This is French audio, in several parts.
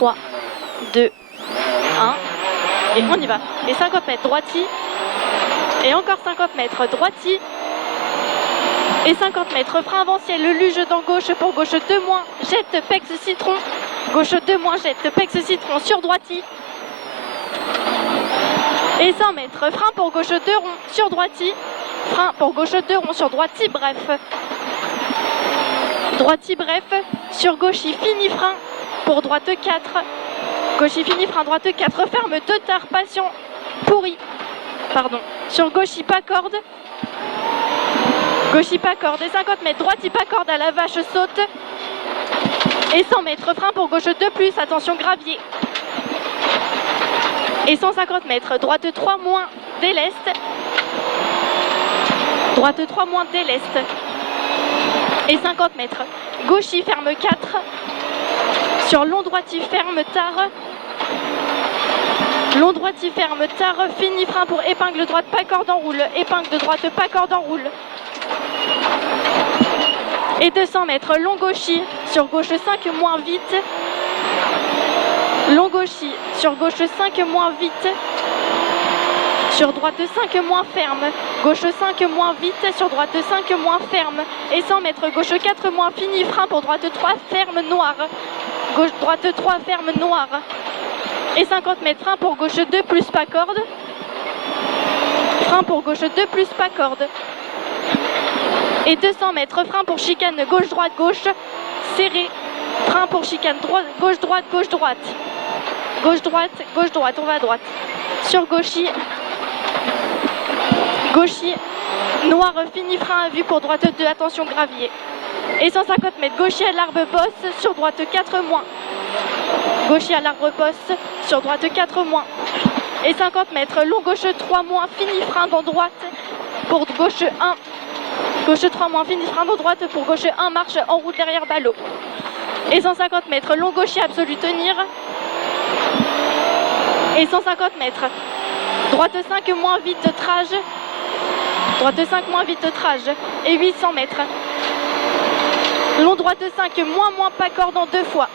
3, 2, 1. Et on y va. Et 50 mètres droiti. Et encore 50 mètres droiti. Et 50 mètres frein avant ciel, le luge dans gauche pour gauche 2 moins, jette pex citron. Gauche 2 moins, jette pex citron sur droiti. Et 100 mètres, frein pour gauche 2 rond sur droiti. Frein pour gauche 2 rond sur droiti, bref. Droiti, bref. Sur gauche, il finit frein pour droite 4. Gauche, il finit frein, droite 4. Ferme 2 tard, passion pourri. Pardon. Sur gauche, il pas corde. Gauche, il pas corde. Et 50 mètres, droite, il pas corde à la vache saute. Et 100 mètres, frein pour gauche 2 plus, attention gravier. Et 150 mètres, droite 3 moins, déleste. Droite 3 moins, déleste. Et 50 mètres, gauche, il ferme 4. Sur long droite, il ferme tard. Long droite, il ferme tard. Fini frein pour épingle droite, pas corde en roule. Épingle de droite, pas corde en roule. Et 200 mètres, long gauchis, sur gauche 5 moins vite. Long gauchis, sur gauche 5 moins vite. Sur droite 5 moins ferme. Gauche 5 moins vite, sur droite 5 moins ferme. Et 100 mètres, gauche 4 moins fini, frein pour droite 3, ferme noir. Gauche, droite 3, ferme noir. Et 50 mètres, frein pour gauche 2 plus pas corde. Frein pour gauche 2 plus pas corde. Et 200 mètres, frein pour chicane gauche-droite, gauche, serré. Frein pour chicane gauche-droite, gauche-droite. Gauche-droite, gauche-droite, on va à droite. Sur gauchis. Gauchis. Noir, fini, frein à vue pour droite 2, attention gravier. Et 150 mètres, gauchis à l'arbre bosse, sur droite 4 moins. Gauchis à l'arbre bosse, sur droite 4 moins. Et 50 mètres, long gauche 3 moins, fini, frein dans droite pour gauche 1. Gauche 3 moins, fini frein dans droite pour gauche 1, marche en route derrière ballot. Et 150 mètres, long gaucher absolu tenir. Et 150 mètres, droite 5 moins vite trage. Droite 5 moins vite trage. Et 800 mètres. Long droite 5 moins pas corde en 2 fois.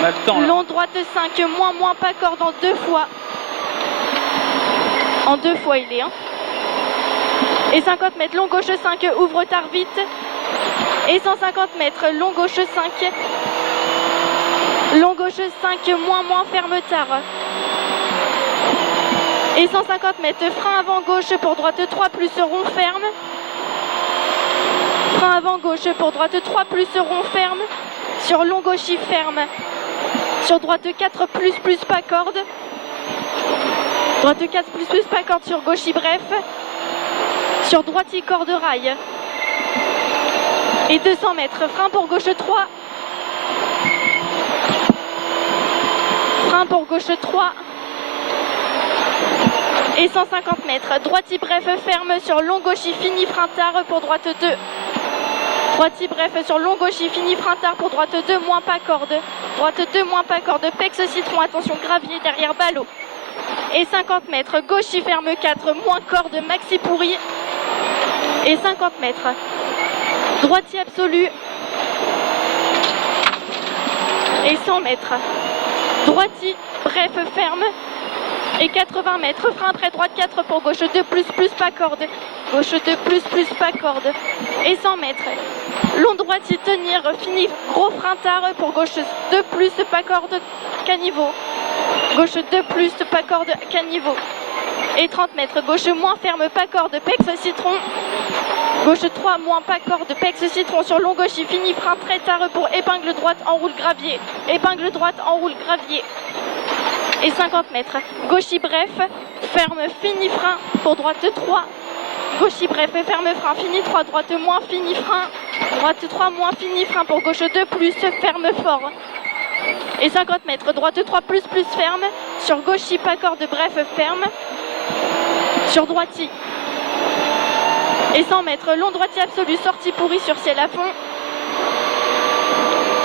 On a le temps là. Long droite 5 moins pas corde en 2 fois. En 2 fois il est hein. Et 50 mètres, long gauche 5, ouvre tard vite. Et 150 mètres, long gauche 5. Long gauche 5, moins, ferme tard. Et 150 mètres, frein avant gauche pour droite 3 plus rond ferme. Frein avant gauche pour droite 3 plus rond ferme. Sur long gauche il ferme. Sur droite 4 plus pas corde. Droite 4 plus pas corde sur gauche il bref. Sur droite, il corde rail. Et 200 mètres, frein pour gauche 3. Frein pour gauche 3. Et 150 mètres, droite, il bref, ferme sur long gauche, il finit, frein tard pour droite 2. Droite, il bref, sur long gauche, il finit, frein tard pour droite 2, moins pas corde. Droite 2, moins pas corde, pex citron, attention, gravier derrière ballot. Et 50 mètres, gauche, il ferme 4, moins corde, maxi pourri. Et 50 mètres, droitier absolu. Et 100 mètres, droitier, bref, ferme. Et 80 mètres, frein après droite 4 pour gauche 2 plus pas corde. Gauche 2 plus pas corde. Et 100 mètres, long droitier tenir, fini, gros frein tard pour gauche 2 plus pas corde, caniveau. Gauche 2 plus pas corde, caniveau. Et 30 mètres, gauche moins ferme, pas corde, pex citron. Gauche 3 moins pas corde, pex citron sur long gauche, il finit, frein très tard pour épingle droite, enroule gravier. Épingle droite, enroule gravier. Et 50 mètres, gauche bref, ferme, fini, frein pour droite 3. Gauche bref, ferme, frein, fini 3, droite moins, fini, frein. Droite 3 moins, fini, frein pour gauche 2 plus, ferme fort. Et 50 mètres, droite 3 plus ferme. Sur gauche, pas corde, bref, ferme. Sur droitier. Et 100 mètres, long droitier absolu, sortie pourrie sur ciel à fond.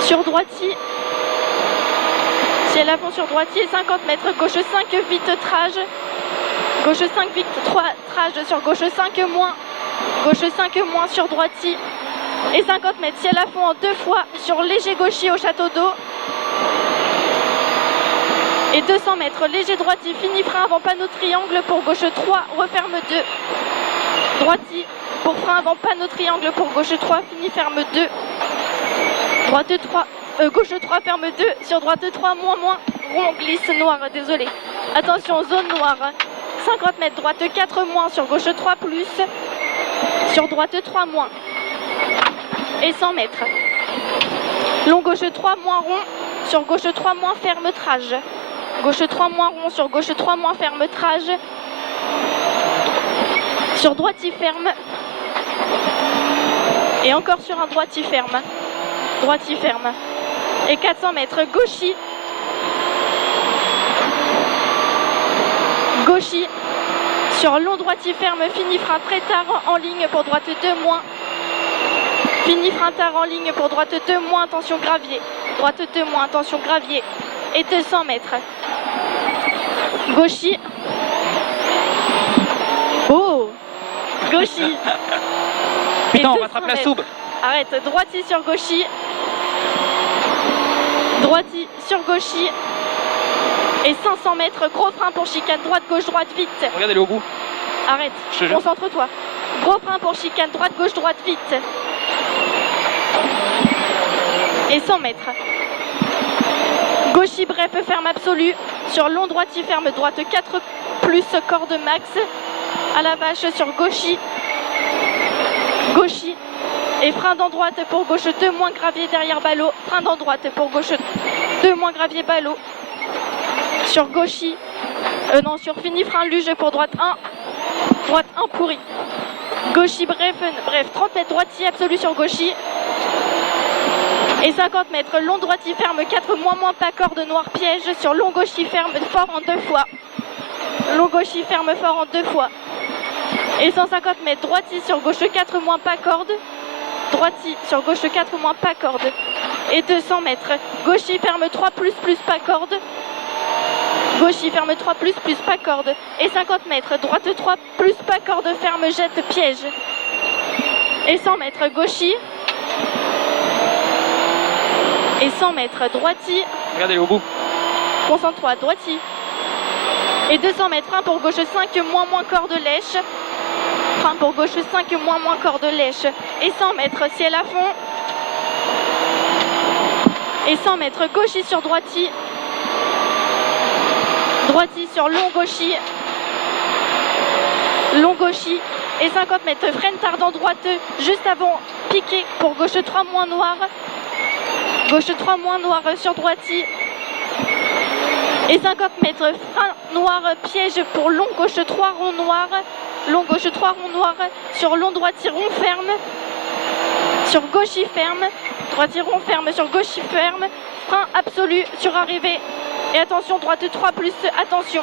Sur droitier. Ciel à fond sur droitier, 50 mètres, gauche 5, vite trage. Gauche 5, vite 3, trage sur gauche 5 moins. Gauche 5 moins sur droitier. Et 50 mètres, ciel à fond en 2 fois sur léger gaucher au château d'eau. Et 200 mètres, léger droitier, fini frein avant panneau triangle pour gauche 3, referme 2. Droitier pour frein avant panneau triangle pour gauche 3, fini ferme 2. Droite 3, gauche 3, ferme 2, sur droite 3, moins, rond, glisse, noir, désolé. Attention, zone noire, 50 mètres, droite 4, moins, sur gauche 3, plus, sur droite 3, moins. Et 100 mètres. Long gauche 3, moins rond, sur gauche 3, moins, ferme trage. Gauche 3, moins rond, sur gauche 3, moins, ferme trage. Sur droitier ferme. Et encore sur un droitier ferme. Droitier ferme. Et 400 mètres, gauchis. Gauchis. Sur long droitier ferme, fini frein très tard en ligne pour droite 2 moins. Fini frein tard en ligne pour droite 2 moins, attention gravier. Droite 2 moins, attention gravier. Et 200 mètres. Gauchis. Oh, gauchis. Putain, on rattrape la soube. Arrête, droitier sur gauchis. Droitier sur gauchis. Et 500 mètres, gros frein pour chicane, droite, gauche, droite, vite. Regarde, elle est au bout. Arrête, concentre-toi. Gros frein pour chicane, droite, gauche, droite, vite. Et 100 mètres. Gauchis, bref, ferme absolue. Sur long droitier, ferme droite 4 plus corde max. À la vache sur gauchis. Gauchis. Et frein d'en droite pour gauche 2 moins gravier derrière ballot. Frein d'en droite pour gauche 2 moins gravier ballot. Sur gauchis. Non, sur fini frein luge pour droite 1. Droite 1 pourri. Gauchis, bref, 30 mètres droitier absolu sur gauchis. Et 50 mètres, long droitier ferme 4 moins pas corde noir piège sur long gauchis ferme fort en 2 fois. Long gauchis ferme fort en 2 fois. Et 150 mètres, droitier sur gauche 4 moins pas corde. Droitier sur gauche 4 moins pas corde. Et 200 mètres, gauchis ferme 3 plus pas corde. Gauchis ferme 3 plus pas corde. Et 50 mètres, droite 3 plus pas corde ferme jette piège. Et 100 mètres, gauchis. Et 100 mètres, droitier. Regardez, au bout. Concentre-toi, droitier. Et 200 mètres, frein pour gauche 5, moins corde lèche. Frein pour gauche 5, moins corde lèche. Et 100 mètres, ciel à fond. Et 100 mètres, gauchis sur droitier. Droitier sur long gauchis. Long gauchis. Et 50 mètres, freine tardant droite, juste avant piqué pour gauche 3 moins noir. Gauche 3 moins noir sur droitier. Et 50 mètres, frein noir, piège pour long gauche 3 rond noir. Long gauche 3 rond noir sur long droitier rond ferme. Sur gauchis ferme. Droitier rond ferme sur gauchis ferme. Frein absolu sur arrivée. Et attention, droite 3 plus, attention.